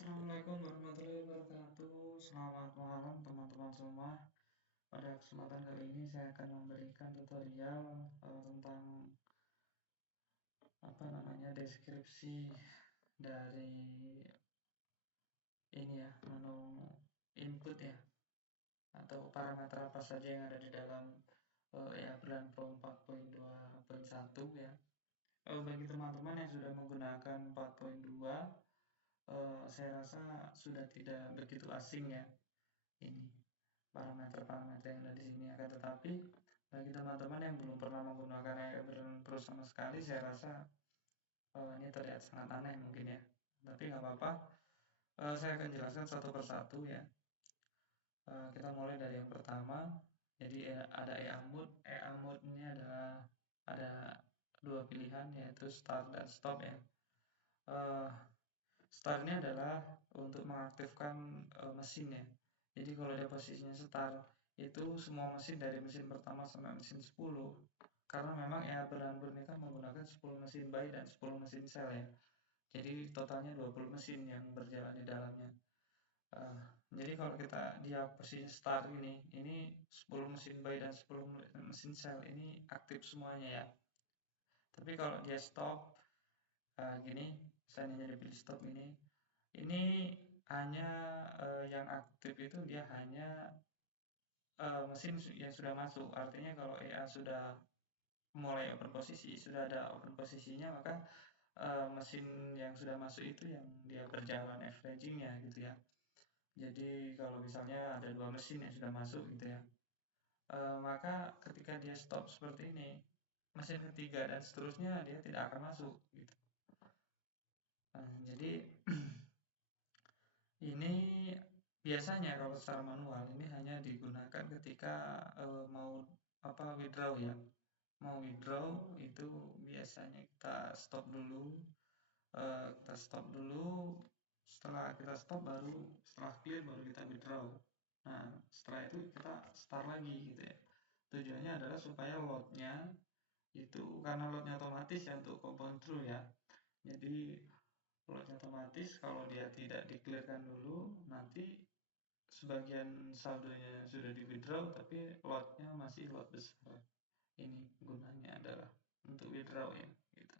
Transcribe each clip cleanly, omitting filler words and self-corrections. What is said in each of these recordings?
Assalamualaikum warahmatullahi wabarakatuh. Selamat malam teman-teman semua. Pada kesempatan kali ini saya akan memberikan tutorial tentang deskripsi dari ini ya, menu input ya, atau parameter apa saja yang ada di dalam Bulan Pro 4.2.1 ya. Bagi teman-teman yang sudah menggunakan 4.2, saya rasa sudah tidak begitu asing ya ini parameter-parameter yang ada di sini. Akan tetapi bagi teman-teman yang belum pernah menggunakan Evernote Pro sama sekali, saya rasa ini terlihat sangat aneh mungkin ya. Tapi nggak apa-apa, saya akan jelaskan satu persatu ya. Kita mulai dari yang pertama. Jadi ada e-amud. E-amud ini adalah ada dua pilihan, yaitu start dan stop ya. Start ini adalah untuk mengaktifkan mesin ya. Jadi kalau dia posisinya start, itu semua mesin dari mesin pertama sampai mesin 10, karena memang Burn ini kan menggunakan 10 mesin buy dan 10 mesin sell ya. Jadi totalnya 20 mesin yang berjalan di dalamnya. Jadi kalau dia posisi start ini 10 mesin buy dan 10 mesin sell ini aktif semuanya ya. Tapi kalau dia stop gini, seandainya dia pilih stop ini hanya yang aktif itu dia hanya mesin yang sudah masuk. Artinya kalau EA sudah mulai open posisi, sudah ada open posisinya, maka mesin yang sudah masuk itu yang dia berjalan averagingnya gitu ya. Jadi kalau misalnya ada dua mesin yang sudah masuk gitu ya, maka ketika dia stop seperti ini, mesin ketiga dan seterusnya dia tidak akan masuk gitu. Jadi ini biasanya kalau secara manual ini hanya digunakan ketika mau withdraw ya. Mau withdraw itu biasanya kita stop dulu. Setelah kita stop setelah clear baru kita withdraw. Nah, setelah itu kita start lagi gitu ya. Tujuannya adalah supaya loadnya itu, karena loadnya otomatis ya untuk compound true ya. Jadi loadnya otomatis, kalau dia tidak di-clearkan dulu, nanti sebagian saldonya sudah di withdraw tapi lotnya masih lot besar. Ini gunanya adalah untuk withdraw ya gitu.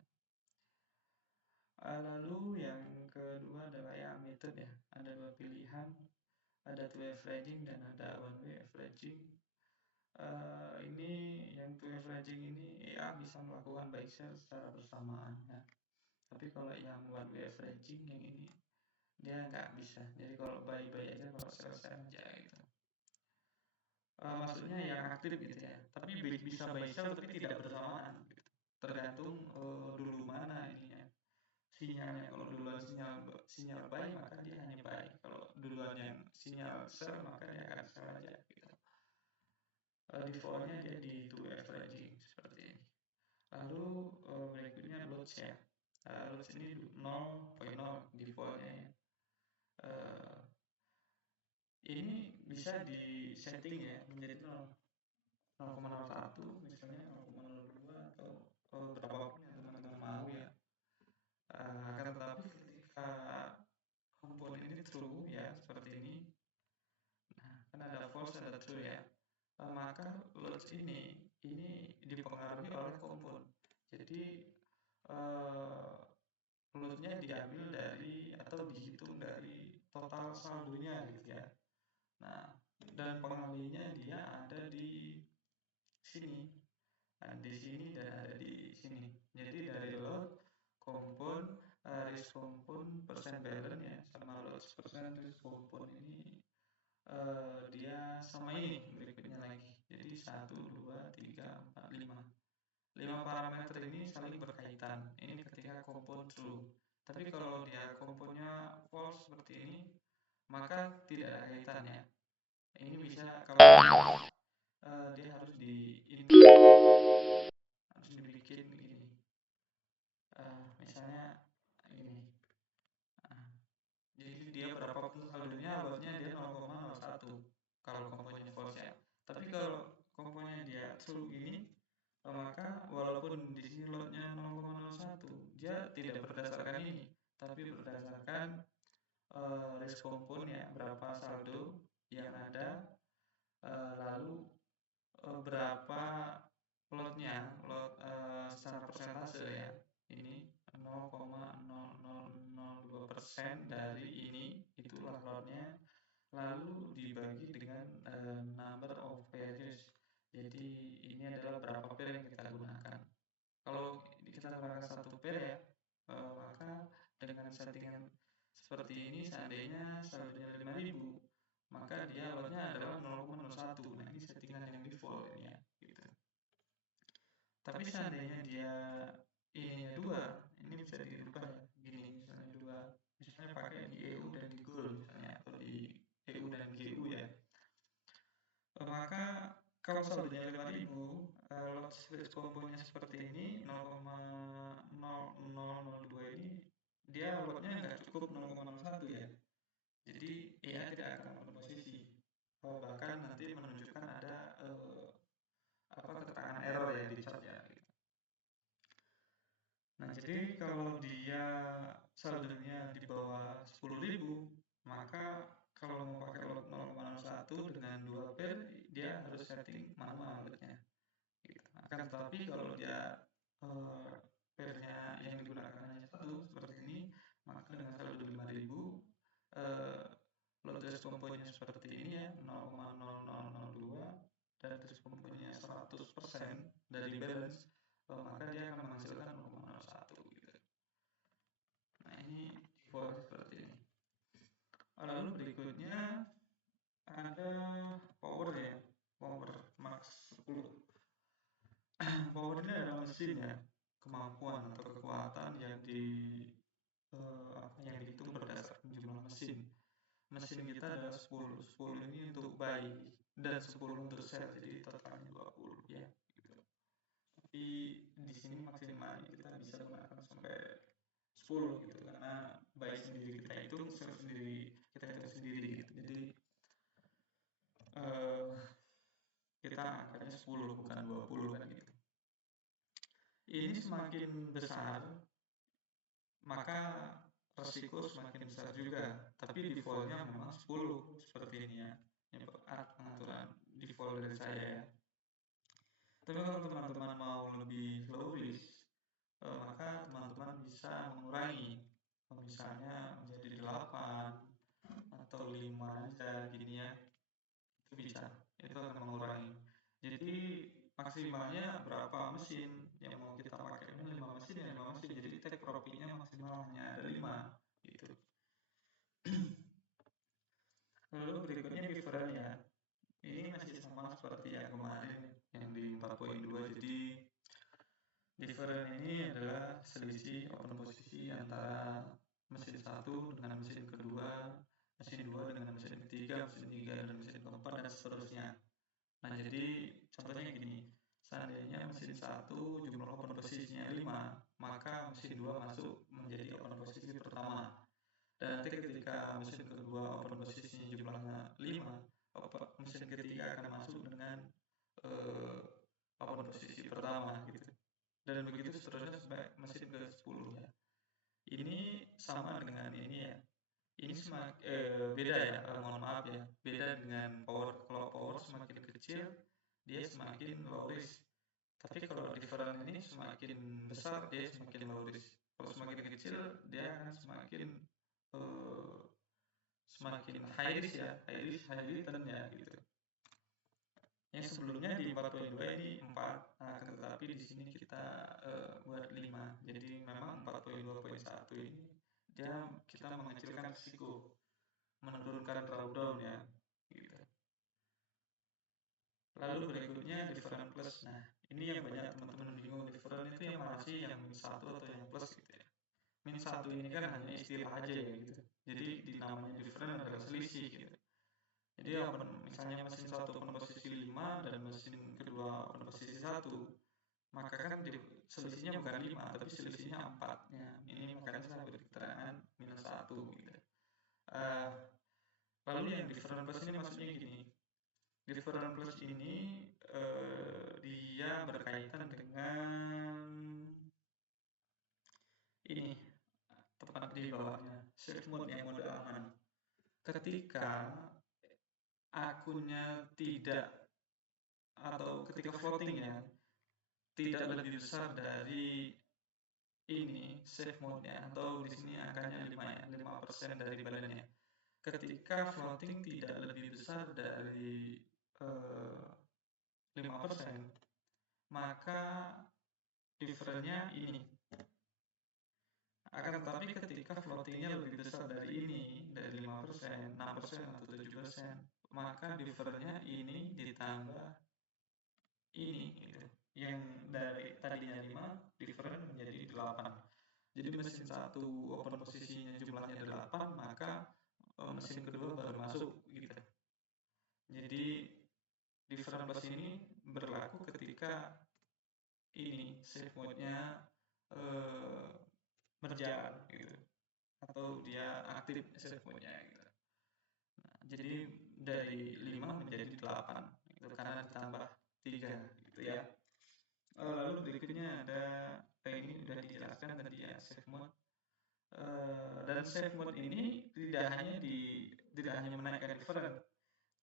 Lalu yang kedua adalah ya method ya. Ada dua pilihan, ada two averaging dan ada one way averaging. Ini yang two averaging ini ya bisa melakukan buy sell secara bersamaan ya. Tapi kalau yang one way averaging yang ini dia nggak bisa. Jadi kalau buy aja, kalau sell aja gitu. Maksudnya yang aktif gitu ya. Tapi bisa buy sell tapi tidak bersamaan gitu. Tergantung dulu mana ininya sinyalnya. Kalau duluan sinyal buy, maka dia hanya buy. Kalau duluan yang sinyal sell, maka dia akan sell aja gitu. Defaultnya dia di two averaging seperti ini. Lalu berikutnya loads ya. Loads ini 0.0 defaultnya ya. Ini bisa di setting ya menjadi 0,01 misalnya, 0,02 atau berapapun yang teman-teman mau ya. Akan tetapi ketika komponen ini true ya seperti ini, nah kan ada false ada true ya, maka loads ini dipengaruhi oleh kompon. Jadi loadnya diambil dari atau dihitung dari total saldonya gitu ya. Nah, dan pengalinya dia ada di sini. Nah, di sini dan ada di sini. Jadi dari load, kompon, risk kompon, persen balance ya, sama load persen risk kompon ini dia sama ini berikutnya lagi. Jadi 1, 2, 3, 4, 5. 5 parameter ini saling berkaitan. Ini ketika kompon true. Tapi kalau dia komponnya false seperti ini, maka tidak ada kaitannya. Ini bisa kalau dia harus dibikin begini. Misalnya ini. Jadi dia berapapun saldonya, loadnya dia 0,01 kalau komponennya false ya. Tapi kalau komponennya dia true ini, maka walaupun di sini loadnya 0,01, dia tidak berdasarkan ini, tapi berdasarkan risk component ya, berapa saldo yang ada, lalu berapa lot secara persentase ya, ini 0,0002% dari ini, itulah lotnya, lalu dibagi dengan number of pairs. Jadi ini adalah berapa pair yang kita gunakan. Kalau kita gunakan satu pair ya, maka dengan settingan seperti ini, seandainya saldonya 5.000, maka dia lotnya adalah 0,01. Nah, ini settingan yang default ini ya, gitu. Tapi seandainya dia ininya 2, ini bisa dirubah ya, gini misalnya 2, misalnya pakai di EU dan di GOL misalnya, atau di EU dan GU ya. Maka kalau saldonya 5.000, lot risk componentnya seperti ini, 0,0002 ini, dia lotnya nggak cukup 0,01 ya. Jadi ya tidak akan berposisi. Bahkan nanti menunjukkan ada keterangan error ya di chart ya. Gitu. Nah, jadi kalau dia saldonya di bawah 10.000, maka kalau mau pakai lot 0,01 dengan 2 pair, dia harus setting manual lotnya. Gitu. Akan tetapi kalau dia pairnya yang digunakan hanya satu seperti ini, maka dengan saldo 5.000, lot risk componentnya seperti ini ya, 0,0002, dan risk componentnya 100% dari balance, maka dia akan menghasilkan 0,01 gitu. Nah, ini default seperti ini. Lalu berikutnya ada power ya, power max 10. Power ini adalah mesin ya, kemampuan atau kekuatan yang yang dihitung berdasarkan jumlah mesin. Mesin kita adalah 10. 10 ini untuk buy dan 10 untuk sell, jadi totalnya 20 ya. Gitu. Tapi di sini maksimal kita bisa gunakan sampai 10 gitu, karena buy sendiri kita hitung, sell sendiri kita hitung sendiri gitu. Jadi kita angkanya 10 bukan 20 kan gitu. Ini semakin besar, maka resiko semakin besar juga. Tapi defaultnya memang 10 seperti ini ya. Ini pengaturan default dari saya ya. Tapi kalau teman-teman mau lebih low risk, maka teman-teman bisa mengurangi. Misalnya menjadi 8 atau 5 aja gini ya. Itu bisa. Itu akan mengurangi. Jadi maksimalnya berapa mesin yang mau kita pakai, 5 mesin ya 5 mesin, jadi take profitnya maksimal hanya ada 5 gitu. Lalu berikutnya different ya, ini masih sama seperti yang kemarin yang di 4.2. jadi different ini adalah selisih open posisi antara mesin 1 dengan mesin kedua, mesin 2 dengan mesin ketiga, mesin 3 dan mesin keempat, dan seterusnya. Nah, jadi contohnya gini, seandainya mesin 1 jumlah open posisinya 5, maka mesin 2 masuk menjadi open posisi pertama. Dan nanti ketika mesin kedua open posisinya jumlahnya 5, mesin ketiga akan masuk dengan open posisi pertama gitu. Dan begitu seterusnya sampai mesin ke-10 ya. Ini sama dengan ini ya. Ini beda ya, mohon maaf ya. Beda dengan power. Kalau power semakin kecil, dia semakin low risk. Tapi kalau different ini semakin besar, dia semakin low risk. Kalau semakin kecil, dia akan semakin high risk ya, high return ya gitu. Yang sebelumnya di 4.2 ini 4, akan tetapi di sini kita buat 5. Jadi memang 4.2.1 ini kita mengecilkan risiko, menurunkan drawdown ya gitu. Lalu berikutnya different plus. Nah, ini yang banyak teman-teman bingung, different itu yang mana sih, yang min 1 atau yang plus gitu ya. Min 1 ini kan hanya istilah aja ya gitu. Jadi di namanya different adalah selisih gitu. Jadi misalnya mesin 1 open posisi 5 dan mesin kedua open posisi 1, maka kan selisihnya bukan 5 tapi selisihnya 4 ya. Ini makanya saya beri keterangan minus 1 gitu. Lalu yang different plus ini maksudnya gini, different plus ini dia berkaitan dengan ini, tepat di bawahnya safe mode yang mode aman. Ketika akunnya tidak, atau ketika floating ya, tidak lebih besar dari ini safe mode-nya, atau di sini angkanya 5 ya, 5% dari badannya. Ketika floating tidak lebih besar dari 5%, maka differentnya ini. Akan tetapi ketika floatingnya lebih besar dari ini, dari 5%, 6%, atau 7%, maka differentnya ini ditambah ini gitu. Yang dari tadinya 5, different menjadi 8. Jadi mesin satu open posisinya jumlahnya 8, maka mesin kedua baru masuk gitu. Jadi different plus ini berlaku ketika ini safe mode-nya berjalan gitu, atau dia aktif safe mode-nya gitu. Nah, jadi dari 5 menjadi 8 gitu, karena ditambah 3 gitu ya. Lalu berikutnya ada ini sudah dijelaskan tadi ya, safe mode. Dan safe mode ini tidak hanya menaikkan different,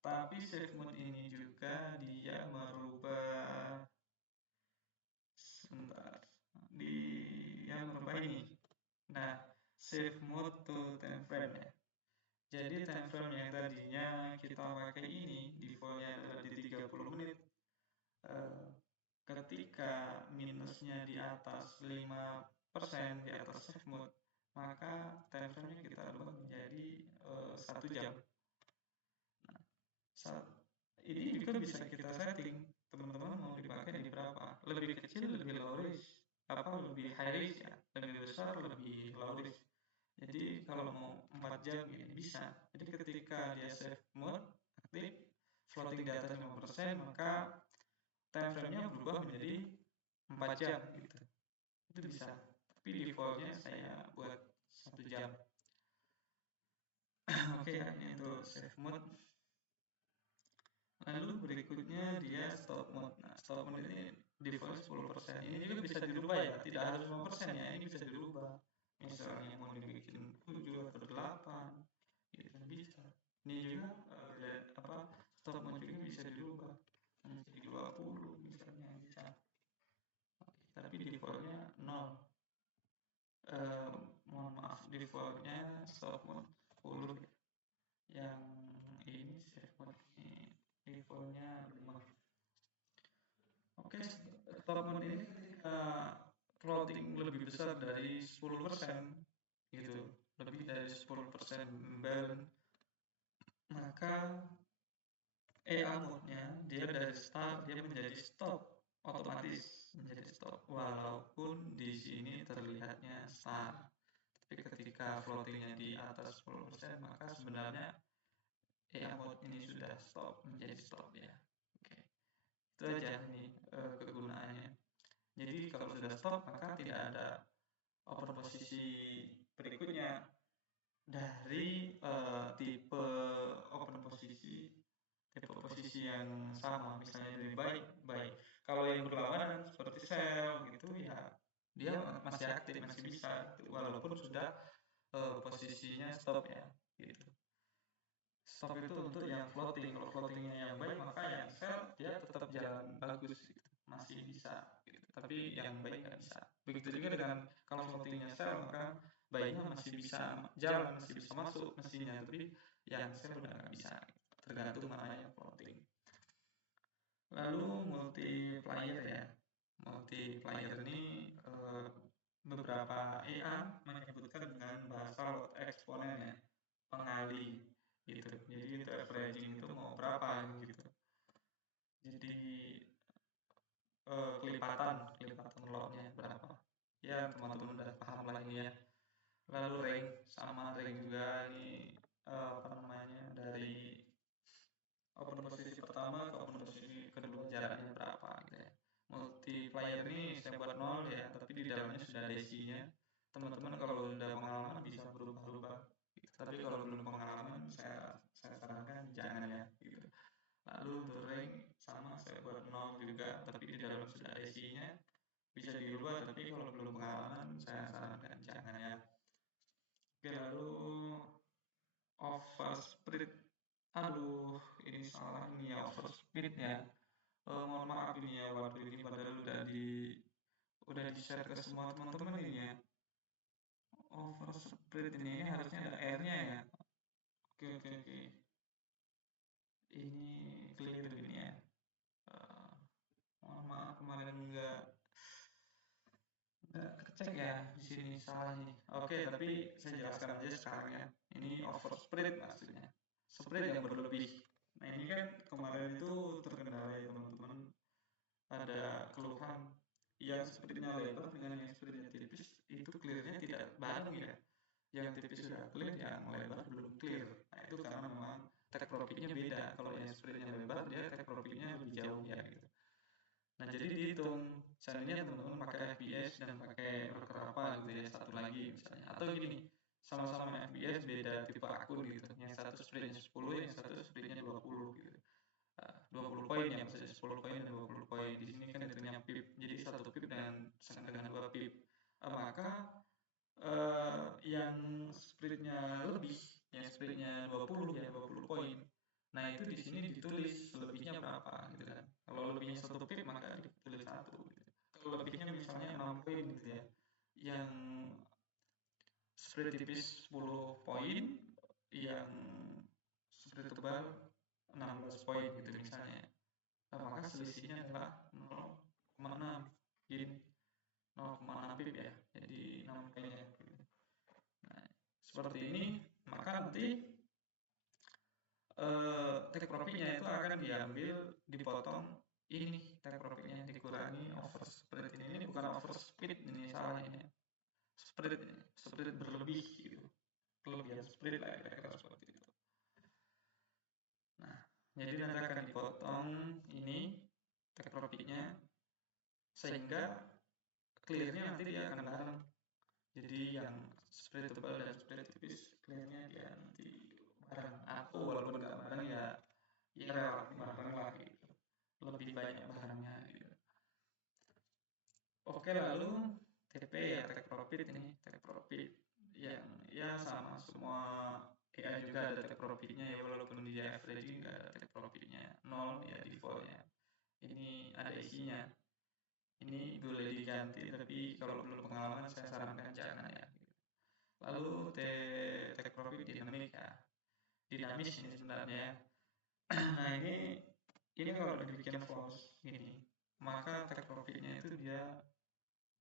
tapi safe mode ini juga dia merubah ini. Nah, safe mode to time frame ya. Jadi time frame yang tadinya kita pakai ini defaultnya adalah di 30 menit. Ketika minusnya di atas 5% di atas safe mode, maka time frame-nya kita rubah menjadi 1 jam. Nah, ini juga bisa kita setting, teman-teman mau dipakai di berapa, lebih kecil, lebih low risk, lebih high risk ya, lebih besar, lebih low risk. Jadi kalau mau 4 jam ini bisa. Jadi ketika dia safe mode aktif, floating di atas 5%, maka time frame-nya berubah menjadi 4 jam gitu. Itu bisa. Tapi defaultnya saya buat 1 jam. Oke, ini untuk safe mode. Lalu berikutnya dia stop mode. Nah, stop mode ini default 10%. Ini juga bisa dirubah ya, tidak harus 5% ya, ini bisa dirubah. Misalnya mau dibikin 7 atau 8, gitu bisa. Ini juga stop mode juga bisa dirubah menjadi 20 misalnya, bisa. Tapi defaultnya 0. Mohon maaf, defaultnya stop mode 10. Yang ini safe mode ini defaultnya 5. Oke, stop mode ini ketika floating lebih besar dari 10% gitu, lebih dari 10% balance, maka EA mode-nya dia dari start dia menjadi stop, otomatis menjadi stop, walaupun di sini terlihatnya start. Tapi ketika floatingnya di atas 10%, maka sebenarnya EA mode ini sudah stop, menjadi stop ya. Oke, itu aja nih kegunaannya. Jadi kalau sudah stop, maka tidak ada open posisi berikutnya dari tipe open posisi yang sama, misalnya dari buy. Kalau yang berlawanan seperti sell gitu ya, dia masih aktif, masih bisa gitu, walaupun sudah posisinya stop ya gitu. Stop itu untuk yang floating. Kalau floatingnya yang buy, maka yang sell dia tetap jalan bagus gitu, masih bisa gitu. Tapi yang buy nggak bisa. Begitu juga dengan kalau floatingnya sell, maka buy-nya masih bisa jalan, masih bisa masuk mesinnya, tapi yang sell udah nggak bisa, tergantung mana yang floating. Lalu multiplier ya. Multiplier ini beberapa EA menyebutkan dengan bahasa lot eksponen ya, pengali gitu. Jadi itu averaging itu mau berapa gitu. Jadi kelipatan lotnya berapa. Ya teman-teman udah paham lah ini ya. Lalu rank juga ini dari open posisi pertama ke open posisi kedua jaraknya berapa gitu ya. Multiplier ini saya buat 0 ya, tapi di dalamnya sudah ada isinya. Teman-teman kalau udah pengalaman bisa berubah-ubah gitu. Tapi kalau belum pengalaman saya sarankan jangan ya gitu. Lalu untuk rank sama saya buat 0 juga, tapi di dalam sudah ada isinya, bisa diubah, tapi kalau belum pengalaman saya sarankan jangan ya. Oke, lalu overspread. Aduh, ini salah ini ya, overspread ya. Mohon maaf ini ya, waduh ini padahal udah di share ke semua teman-teman ini ya. Overspread ini harusnya ada R-nya ya. Oke, oke, oke. Ini keliru ini ya. Eh, Mohon maaf kemarin nggak kecek ya di sini salahnya. Oke, tapi saya jelaskan aja sekarang ya. Ini overspread maksudnya. Spread yang berlebih. Nah, ini kan kemarin itu terkendala ya teman-teman. Ada keluhan yang spreadnya lebar dengan yang spreadnya tipis itu clearnya tidak bareng ya. Yang tipis sudah clear, yang lebar belum clear. Nah, itu karena memang take profitnya beda. Kalau yang spreadnya lebar dia take profitnya lebih jauh ya gitu. Nah, jadi dihitung seandainya teman-teman pakai FBS dan pakai broker apa gitu ya, satu lagi misalnya. Atau gini, sama-sama FBS beda tipe akun gitu. Yang satu spreadnya 10, yang satu spreadnya 20 gitu. 20 poin ya, maksudnya 10 poin dan 20 poin. Di sini kan hitungnya pip. Jadi satu pip dengan dua pip. Maka yang spreadnya lebih, yang spreadnya 20 ya 20 poin. Nah, itu di sini ditulis lebihnya berapa gitu kan. Kalau lebihnya satu pip maka ditulis satu gitu. Kalau lebihnya misalnya 6 poin gitu ya. Yang spread tipis 10 poin, yang spread tebal 16 poin gitu misalnya. Maka selisihnya adalah 0,6 gini, 0,6 pip ya. Jadi 6 poin ya. Nah, seperti ini maka nanti take profitnya itu akan diambil, dipotong ini take profitnya dikurangi overspread ini bukan overspeed ini salah ini spread berlebih gitu, kelebihan spread lah kira-kira seperti itu. Nah, jadi nanti akan dipotong ini take profitnya sehingga clearnya nanti dia akan bareng. Jadi yang spread tebal dan spread tipis clearnya dia nanti bareng. Aku walaupun nggak bareng ya relatif bareng lah gitu, lebih banyak barangnya gitu. Oke, lalu TP ya, take profit ini, take profit yang ya sama semua AI juga ada take profitnya ya, walaupun dia averaging nggak ada take profitnya, 0 ya defaultnya. Ini ada isinya, ini boleh diganti tapi kalau belum pengalaman saya sarankan jangan ya. Lalu take profit dinamik ya, dinamis ini sebenarnya. Nah, ini kalau dibikin false gini, maka take profitnya itu dia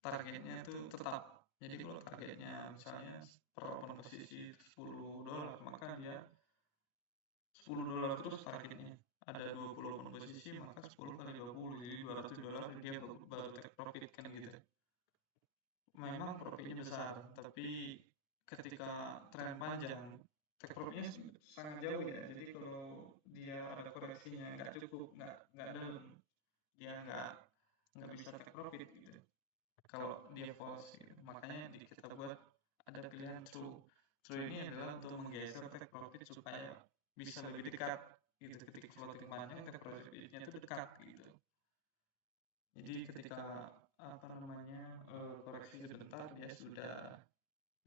targetnya itu tetap. Jadi kalau targetnya misalnya per open posisi $10, maka dia $10 terus targetnya. Ada 20 open posisi, maka 10 kali 20 jadi $200 dia baru take profit kan gitu. Memang profitnya besar, tapi ketika tren panjang take profitnya sangat jauh ya. Jadi kalau dia ada koreksinya nggak cukup, nggak dalam, dia nggak bisa take profit gitu. Kalau dia false gitu. Makanya kita buat ada pilihan true. True ini adalah untuk menggeser take profit supaya bisa lebih dekat gitu. Ketika floating panjang take profitnya itu dekat gitu. Jadi ketika apa namanya koreksi sebentar dia sudah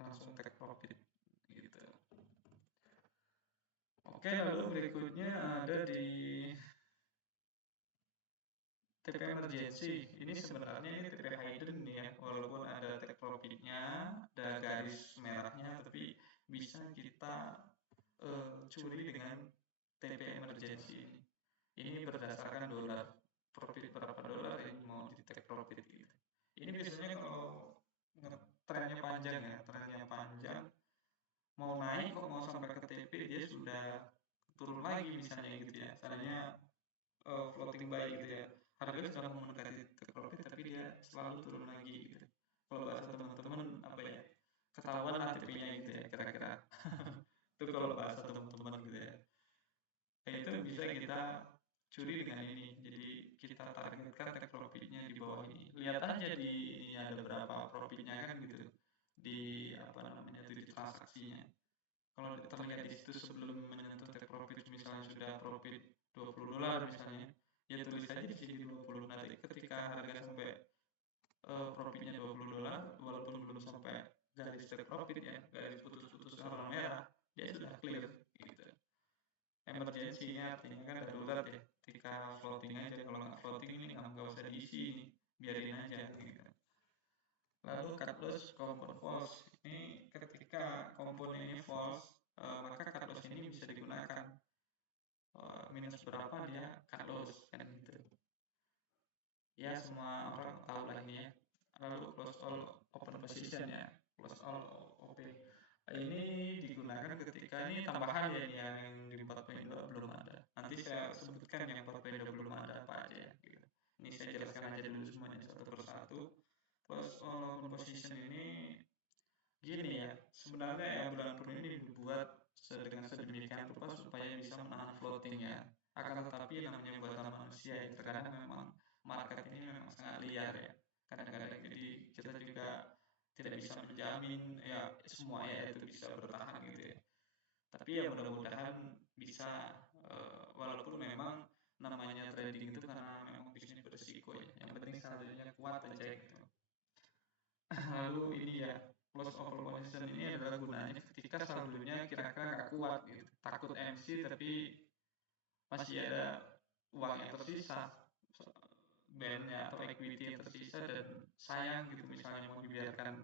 langsung take profit gitu. Oke, lalu berikutnya ada di TP emergency. Ini sebenarnya ini TP hidden nih ya, walaupun ada take profitnya, ada garis merahnya, tapi bisa kita curi dengan TP emergency ini. Ini berdasarkan dolar, profit berapa dolar yang mau di take profit gitu. Ini biasanya kalau trennya panjang ya, trennya panjang, mau naik kok mau sampai ke TP dia sudah turun lagi misalnya gitu ya. Misalnya floating buy gitu ya, harga sudah mau mendekati take profit tapi dia selalu turun lagi gitu. Kalau bahasa teman-teman apa ya, ketahuan lah TP-nya gitu ya kira-kira. Itu kalau bahasa teman-teman gitu ya. Nah, itu bisa kita curi dengan ini. Jadi kita targetkan take profitnya di bawah ini. Lihat aja di ini ada berapa profitnya kan gitu. Di apa namanya itu di transaksinya. Kalau terlihat di situ sebelum menyentuh take profit misalnya sudah profit $20 misalnya, ya tulis aja di sini 20. Nanti ketika harga sampai profitnya $20 walaupun belum sampai garis take profit ya, garis putus-putus ini artinya kan darurat ya, ketika floating aja. Kalau nggak floating ini nggak usah diisi ini, biarin aja gitu. Lalu cut loss compone false, ini ketika komponennya false, maka cut loss ini bisa digunakan. Minus berapa dia cut loss kan gitu. Ya semua orang tahu lah ini ya. Lalu close all open position ya, close all OP. Ini digunakan ketika ini tambahan ya, yang di 4.2 belum ada. Nanti saya sebutkan yang 4.2 belum ada apa aja ya gitu. Ini saya jelaskan aja dulu semuanya satu persatu. Close all open position ini gini ya, sebenarnya ya bulan pun ini dibuat dengan sedemikian rupa supaya bisa menahan floating ya. Akan tetapi namanya buatan manusia ya, terkadang memang market ini memang sangat liar ya. Kadang-kadang jadi kita juga tidak bisa menjamin ya semua ya itu bisa bertahan gitu ya. Tapi ya mudah-mudahan bisa, walaupun memang namanya trading itu karena memang bisnis berisiko ya. Yang penting saldonya kuat aja gitu. Lalu ini ya, close over position ini adalah gunanya ketika saldonya kira-kira nggak kuat gitu, takut MC tapi masih ada uang yang tersisa, bandnya atau equity yang tersisa, dan sayang gitu misalnya mau dibiarkan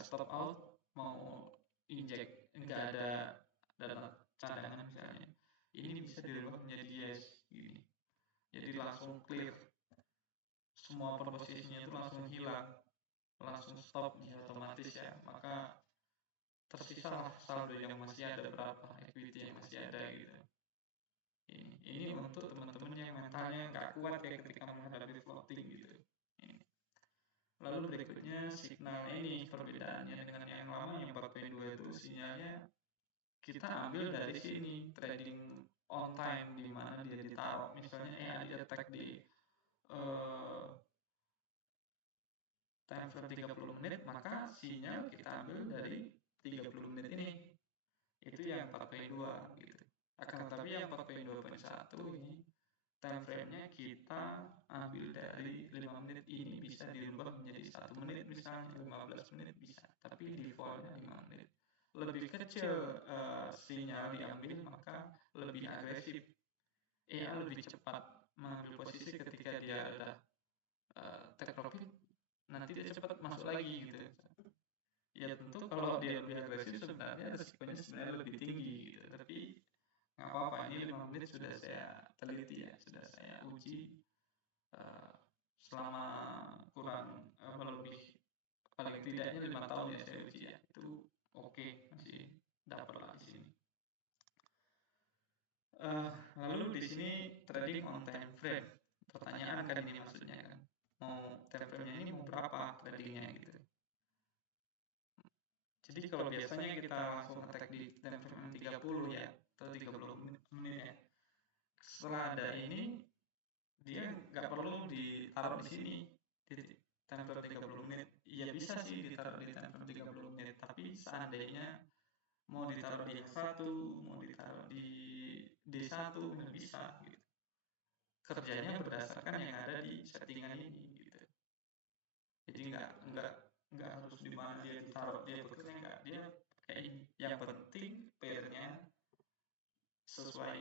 stop out, mau inject nggak ada dana cadangan misalnya, ini bisa dirubah menjadi yes gini, jadi langsung clear semua posisinya itu langsung hilang, langsung stop ya otomatis ya, maka tersisalah saldo yang masih ada berapa, equity yang masih ada gitu. Ini untuk teman-teman yang mentalnya nggak kuat ya ketika menghadapi floating gitu. Ini. Lalu berikutnya signalnya ini perbedaannya dengan yang lama, yang 4.2 itu sinyalnya kita ambil dari sini trading on time, di mana dia ditaruh misalnya dia tag di time frame 30 menit, maka sinyal kita ambil dari 30 menit ini, itu yang 4.2 gitu. Akan tetapi yang 4.2.1 ini time frame-nya kita ambil dari 5 menit, ini bisa dirubah menjadi 1 menit misalnya, 15 menit bisa, tapi defaultnya 5 menit. Lebih kecil sinyal diambil, maka lebih agresif, lebih cepat mengambil posisi ketika dia ada take profit, nanti dia cepat masuk lagi gitu. Ya tentu kalau dia lebih agresif sebenarnya resikonya sebenarnya lebih tinggi gitu, tapi nggak apa-apa, ini 5 menit sudah saya teliti ya, sudah saya uji selama kurang lebih paling tidaknya 5 tahun ya saya uji ya, itu oke, masih dapat lah di sini. Lalu di sini trading on time frame, pertanyaan kan ini maksudnya kan, mau time frame-nya ini mau berapa tradingnya gitu. Jadi kalau biasanya kita langsung attack di time frame 30 ya, atau 30 menit ya, setelah ada ini dia nggak perlu ditaruh di sini di time frame 30 menit. Ya bisa sih ditaruh di time frame 30 menit, tapi seandainya mau ditaruh di H1, mau ditaruh di D1 nggak bisa gitu. Kerjanya berdasarkan yang ada di settingan ini gitu. Jadi nggak harus di mana dia ditaruh dia bekerja, nggak, dia kayak ini. Yang penting pairnya sesuai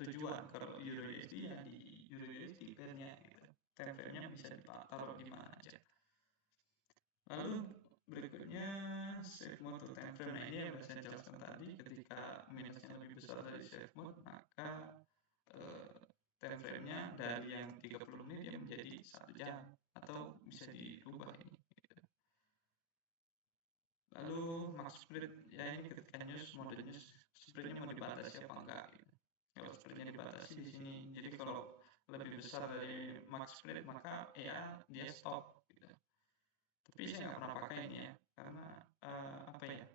tujuan. Kalau Euro USD ya di Euro USD pairnya gitu. Time frame-nya bisa ditaruh di mana aja. Lalu berikutnya safe mode to time frame. Nah ini yang saya jelaskan tadi, ketika minusnya lebih besar dari safe mode, maka time frame-nya dari yang 30 menit dia menjadi 1 jam atau bisa dirubah ini gitu. Lalu max split ya, ini ketika news mode news, splitnya mau dibatasi apa enggak gitu. Kalau splitnya dibatasi di sini, jadi kalau lebih besar dari max split maka ya dia stop gitu. Tapi saya nggak pernah pakai ini ya, karena apa ya,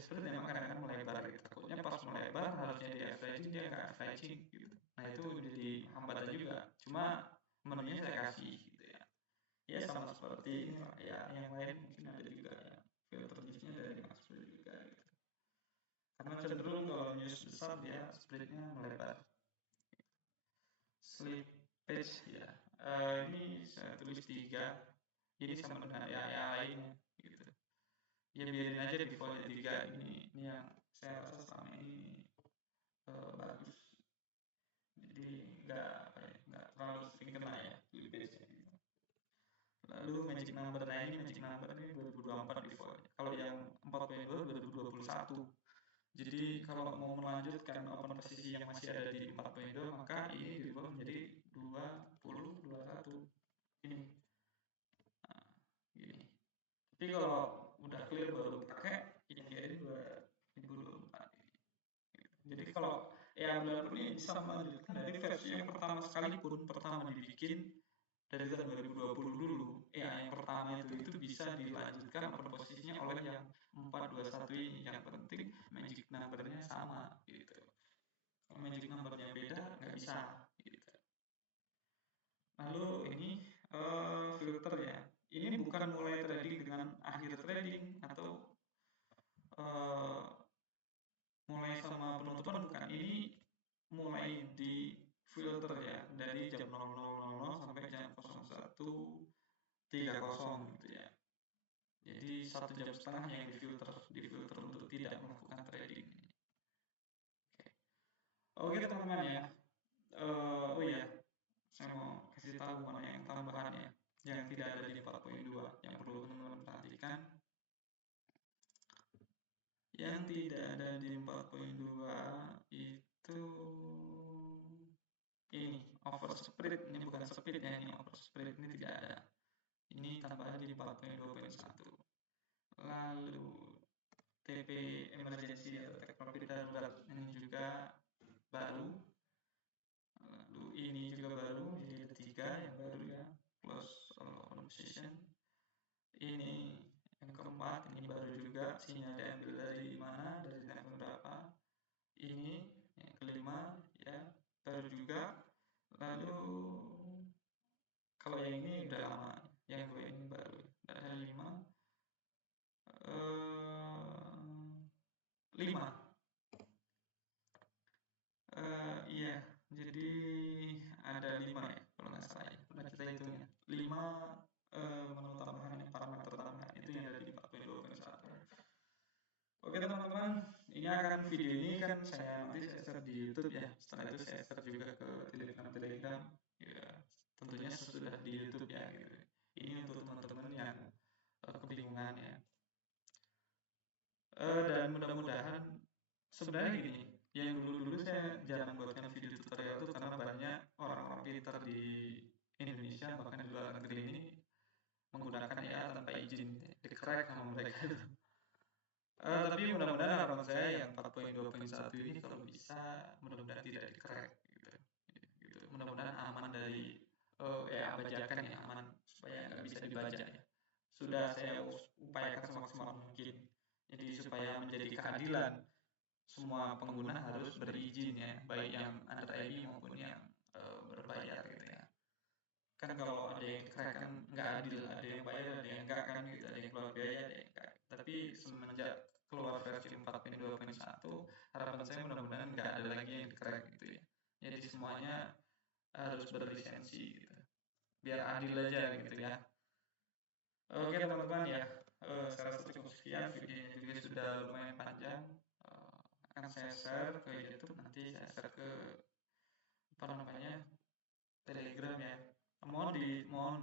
split memang kadang-kadang melebar gitu. Takutnya pas melebar harusnya dia averaging, dia nggak averaging gitu. Nah itu jadi hambatan juga. Cuma menunya saya kasih gitu ya. Ya sama seperti ini ya, yang lain mungkin ada juga ya, filter newsnya dari max split juga gitu. Karena cenderung kalau news besar dia splitnya melebar. Slippage ya, ini saya tulis 3, ini sama dengan ya lainnya gitu. Ya biarin aja defaultnya 3, ini yang saya rasa selama ini bagus, jadi nggak terlalu sering kena ya beli base. Lalu magic number, nah ini magic number ini 2024 default. Kalau yang 4.2 2021. Jadi kalau mau melanjutkan open posisi yang masih ada di 4.2, maka ini dirubah menjadi 2021 ini. Nah, gini. Tapi kalau udah clear baru pakai, yang kiri 2024. Jadi kalau ya benar-benar ini bisa melanjutkan dari versi yang pertama sekalipun, pertama dibikin dari tahun 2020 dulu. Ya, yang pertama itu bisa dilanjutkan open posisinya oleh yang 421 ini. Yang penting magic numbernya sama gitu. Kalau magic numbernya beda nggak bisa gitu. Lalu ini filter ya. Ini bukan mulai trading dengan akhir trading atau mulai sama penutupan, bukan. Ini mulai di filter ya dari jam 00.00 sampai jam 01.30 gitu ya. Jadi 1,5 jam yang difilter untuk tidak melakukan trading. Oke teman-teman ya. Oh iya, saya mau kasih tahu mana yang tambahan ya, yang tidak ada di 4.2 yang perlu teman-teman perhatikan. Yang tidak ada di 4.2 itu ini overspread. Ini bukan speed ya, ini overspread, ini tidak ada. Ini tambahan di 4.2.1. Lalu TP emergency atau teknologi darurat ini juga baru. Lalu ini juga baru, jadi ada 3 yang baru ya, plus open position. Ini yang keempat, ini baru juga, sinyal diambil dari mana, dari level berapa. Ini yang kelima ya, baru juga. Lalu kalau yang ini udah lama, yang dua ini baru. Ada 5. 5. Iya, jadi ada 5 ya kalau nggak salah ya. Pernah kita hitungnya. 5 menu tambahan, parameter tambahan itu yang ada di 4.2.1. Oke teman-teman, ini akan video ini kan saya nanti saya share di YouTube ya. Setelah itu saya share juga ke Telegram. Ya, tentunya sesudah di YouTube ya gitu. Ini untuk teman-teman yang kebingungan ya. Dan mudah-mudahan sebenarnya gini, yang dulu-dulu saya jarang buatkan video tutorial itu karena banyak orang-orang pintar di Indonesia bahkan di luar negeri ini menggunakan ya tanpa izin, di-crack sama mereka itu. Tapi mudah-mudahan harapan saya yang 4.2.1 ini kalau bisa mudah-mudahan tidak di-crack gitu. Mudah-mudahan aman dari bajakan ya, aman supaya nggak bisa dibaca ya. Sudah saya upayakan semaksimal mungkin. Jadi supaya menjadi keadilan, semua pengguna harus berizin ya, baik yang under ID maupun yang berbayar gitu ya. Kan kalau ada yang crack kan nggak adil, ada yang bayar, ada yang enggak kan gitu, ada yang keluar biaya, ada yang enggak. Tapi semenjak keluar versi 4.2.1, harapan saya mudah-mudahan nggak ada lagi yang di crack gitu ya. Jadi semuanya harus berlisensi gitu, biar adil aja gitu ya. Oke teman-teman ya, saya rasa cukup sekian, videonya juga sudah lumayan panjang. Akan saya share ke YouTube, nanti saya share ke Telegram ya. Mohon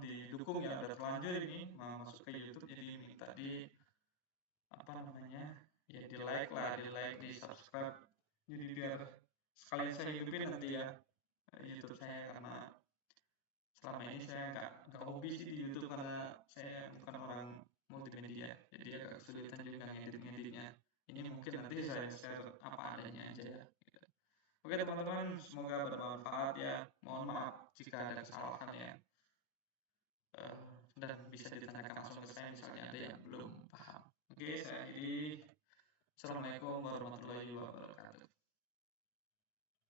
didukung ya, udah terlanjur ini mau masuk ke YouTube, jadi minta di ya di like lah, di subscribe, jadi biar sekalian saya hidupin nanti ya YouTube saya, karena selama ini saya nggak hobi sih di YouTube karena saya bukan orang multimedia, jadi agak kesulitan juga ngeditnya. Ini mungkin nanti saya share apa adanya aja ya. Oke teman-teman, semoga bermanfaat ya. Mohon maaf jika ada kesalahan ya. Dan bisa ditanyakan langsung ke saya misalnya ada yang belum paham. Oke, saya akhiri. Assalamualaikum warahmatullahi wabarakatuh.